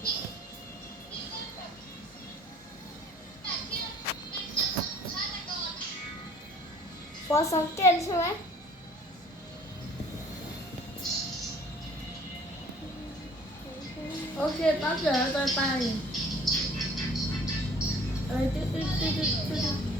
พอสังเกตใช่ไหมโอเคต้องเกิดต่อไปเอ้ยตึ๊ดตึ๊ดตึ๊ดตึ๊ด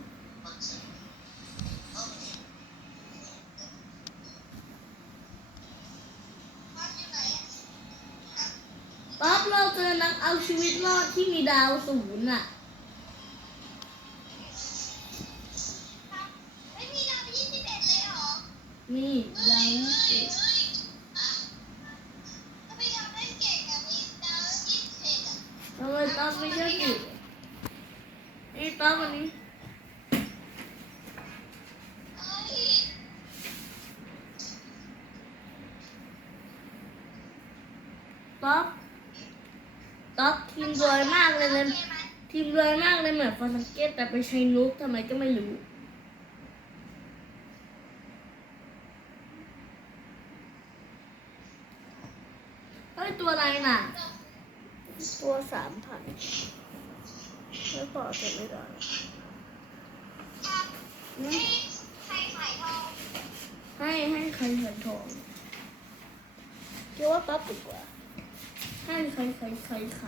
เจอนักเอาชีวิตรอดที่มีดาวศูนย์อะนี่ดาวศูนย์ทำไมต๊อบไม่ใช่ผิดนี่ต๊อบวันนี้ต๊อบต๊อ บทีมรวยมากเลยเลยทีมรวยมากเลยเหมือนฟอร์สังเกตแต่ไปใช้นุกทำไมก็ไม่รู้เฮ้ยตัวอะไรน่ะ ตัวสามพันไม่พอจะไม่ได้อืมให้ให้ใครขายทองคิดว่าป๊อปดีกว่า ให้ใคร